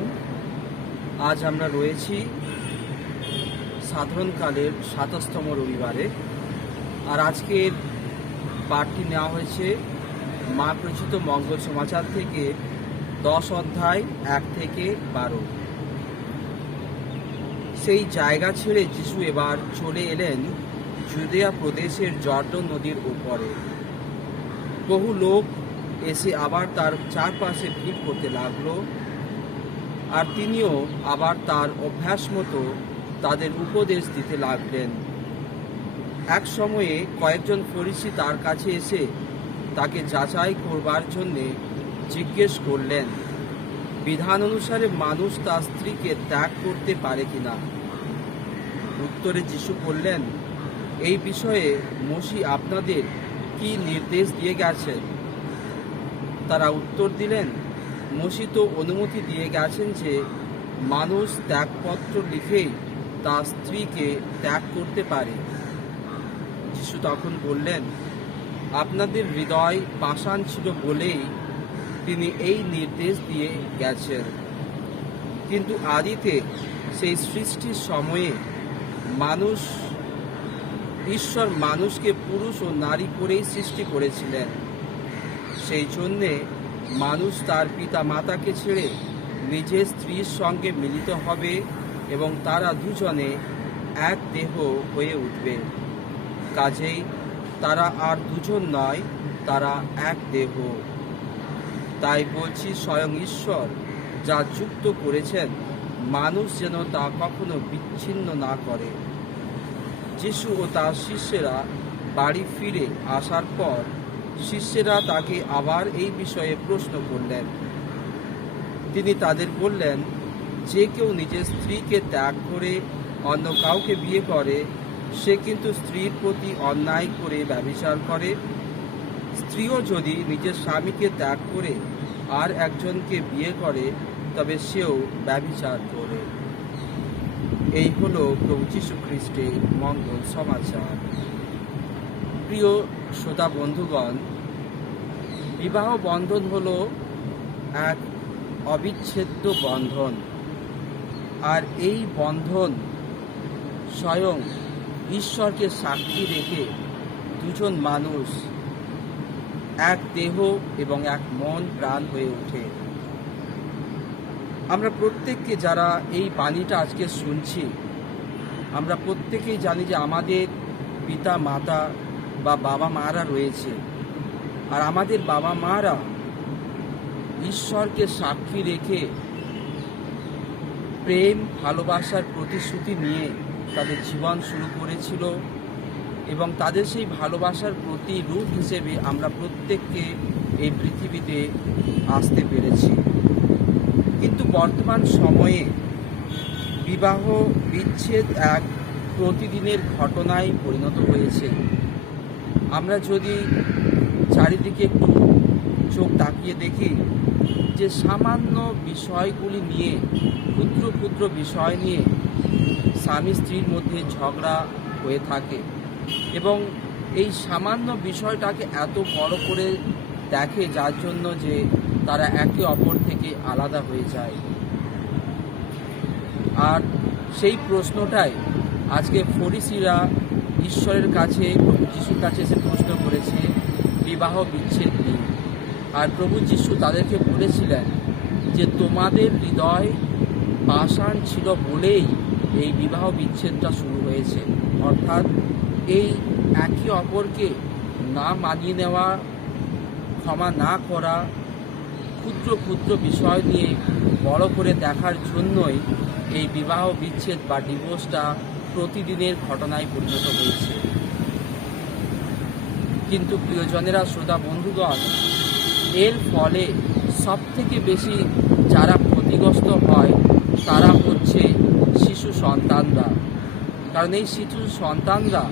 বন্ধুগণ আজ আমরা রয়েছি সাধারণকালের সাতাশতম রবিবারে। আর আজকের পাঠটি নেওয়া হয়েছে মা প্রচিত মঙ্গল সমাচার থেকে দশ অধ্যায় এক থেকে বারো। সেই জায়গা ছেড়ে যিশু এবার চলে এলেন জুদেয়া প্রদেশের জর্দন নদীর উপরে। বহু লোক এসে আবার তার চারপাশে ভিড় করতে লাগল। আর তিনিও আবার তার অভ্যাস মতো তাদের উপদেশ দিতে লাগলেন। এক সময়ে কয়েকজন ফরিসি তার কাছে এসে তাকে যাচাই করবার জন্যে জিজ্ঞেস করলেন, বিধান অনুসারে মানুষ তার স্ত্রীকে ত্যাগ করতে পারে কিনা উত্তরে যিশু বললেন, এই বিষয়ে মসি আপনাদের কি নির্দেশ দিয়ে গেছেন? তারা উত্তর দিলেন মসি তো অনুমতি দিয়ে গেছেন যে মানুষ ত্যাগপত্র লিখেই তার স্ত্রীকে ত্যাগ করতে পারে। যিশু তখন বললেন, আপনাদের হৃদয় পাষাণ ছিল বলেই তিনি এই নির্দেশ দিয়ে গেছেন। কিন্তু আদিতে সেই সৃষ্টির সময়ে মানুষ, ঈশ্বর মানুষকে পুরুষ ও নারী করেই সৃষ্টি করেছিলেন। সেই জন্যে মানুষ তার পিতা মাতাকে ছেড়ে নিজের স্ত্রীর সঙ্গে মিলিত হবে এবং তারা দুজনে এক দেহ হয়ে উঠবে। কাজেই তারা আর দুজন নয়, তারা এক দেহ। তাই বলছি স্বয়ং ঈশ্বর যা যুক্ত করেছেন, মানুষ যেন তা কখনো বিচ্ছিন্ন না করে। যিশু ও তার শিষ্যেরা বাড়ি ফিরে আসার পর শিষ্যেরা তাকে আবার এই বিষয়ে প্রশ্ন করলেন। তিনি তাদের বললেন, যে কেউ নিজের স্ত্রীকে ত্যাগ করে অন্য কাউকে বিয়ে করে, সে কিন্তু স্ত্রীর প্রতি অন্যায় করে ব্যভিচার করে। স্ত্রীও যদি নিজের স্বামীকে ত্যাগ করে আর একজনকে বিয়ে করে, তবে সেও ব্যভিচার করে। এই হলো প্রভু যীশু খ্রিস্টের মঙ্গল সমাচার। প্রিয় শ্রোতা বন্ধুগণ, বিবাহ বন্ধন হল এক অবিচ্ছেদ্য বন্ধন। আর এই বন্ধন স্বয়ং ঈশ্বরকে সাক্ষী রেখে দুজন মানুষ এক দেহ এবং এক মন, প্রাণ হয়ে ওঠে। আমরা প্রত্যেককে যারা এই বাণীটা আজকে শুনছি, আমরা প্রত্যেকেই জানি যে আমাদের পিতা মাতা বা বাবা মারা রয়েছে। আর আমাদের বাবা মারা ঈশ্বরকে সাক্ষী রেখে প্রেম, ভালোবাসার প্রতিশ্রুতি নিয়ে তাদের জীবন শুরু করেছিল এবং তাদের সেই ভালোবাসার প্রতিরূপ হিসেবে আমরা প্রত্যেককে এই পৃথিবীতে আসতে পেরেছি। কিন্তু বর্তমান সময়ে বিবাহ বিচ্ছেদ এক প্রতিদিনের ঘটনায় পরিণত হয়েছে। আমরা যদি চারিদিকে একটু চোখ তাকিয়ে দেখি যে সামান্য বিষয়গুলি নিয়ে, ক্ষুদ্র ক্ষুদ্র বিষয় নিয়ে স্বামী স্ত্রীর মধ্যে ঝগড়া হয়ে থাকে এবং এই সামান্য বিষয়টাকে এত বড় করে দেখে যার জন্য যে তারা একে অপর থেকে আলাদা হয়ে যায়। আর সেই প্রশ্নটাই আজকে ফরিসিরা ঈশ্বরের কাছে যিশুর কাছে এসে প্রশ্ন করেছে, বিবাহ বিচ্ছেদ নিয়ে আর প্রভু যিশু তাদেরকে বলেছিলেন যে, তোমাদের হৃদয় পাষাণ ছিল বলেই এই বিবাহ বিচ্ছেদটা শুরু হয়েছে। অর্থাৎ এই একে অপরকে না মানিয়ে নেওয়া, ক্ষমা না করা, ক্ষুদ্র ক্ষুদ্র বিষয় নিয়ে বড় করে দেখার জন্যই এই বিবাহ বিচ্ছেদ বা ডিভোর্সটা প্রতিদিনের ঘটনায় পরিণত হয়েছে। কিন্তু প্রিয়জনেরা, শ্রোতা বন্ধুগণ, এর ফলে সব থেকে বেশি যারা ক্ষতিগ্রস্ত হয়, তারা হচ্ছে শিশু সন্তানরা। কারণ এই শিশু সন্তানরা,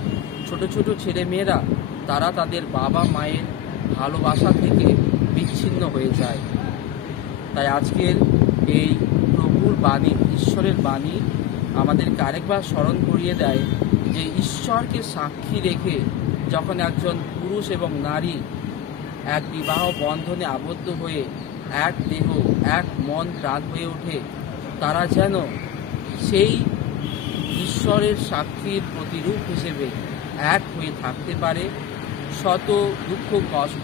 ছোট ছোট ছেলেমেয়েরা, তারা তাদের বাবা মায়ের ভালোবাসা থেকে বিচ্ছিন্ন হয়ে যায়। তাই আজকের এই প্রভুর বাণী, ঈশ্বরের বাণী আমাদেরকে আরেকবার স্মরণ করিয়ে দেয় যে ঈশ্বরকে সাক্ষী রেখে যখন একজন পুরুষ এবং নারী এক বিবাহ বন্ধনে আবদ্ধ হয়ে এক দেহ, এক মন প্রাণ হয়ে ওঠে, তারা যেন সেই ঈশ্বরের সাক্ষীর প্রতিরূপ হিসেবে এক হয়ে থাকতে পারে। শত দুঃখ, কষ্ট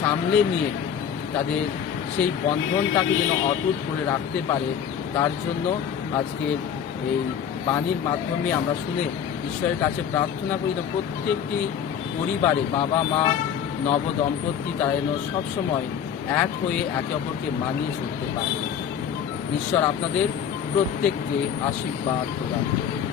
সামলে নিয়ে তাদের সেই বন্ধনটাকে যেন অটুট করে রাখতে পারে, তার জন্য আজকের এই বাণীর মাধ্যমে আমরা শুনে ঈশ্বরের কাছে প্রার্থনা করি না প্রত্যেকটি পরিবারে বাবা, মা নব দম্পতি তারা যেন সবসময় এক হয়ে একে অপরকে মানিয়ে চলতে পারে। ঈশ্বর আপনাদের প্রত্যেককে আশীর্বাদ প্রদান করুন।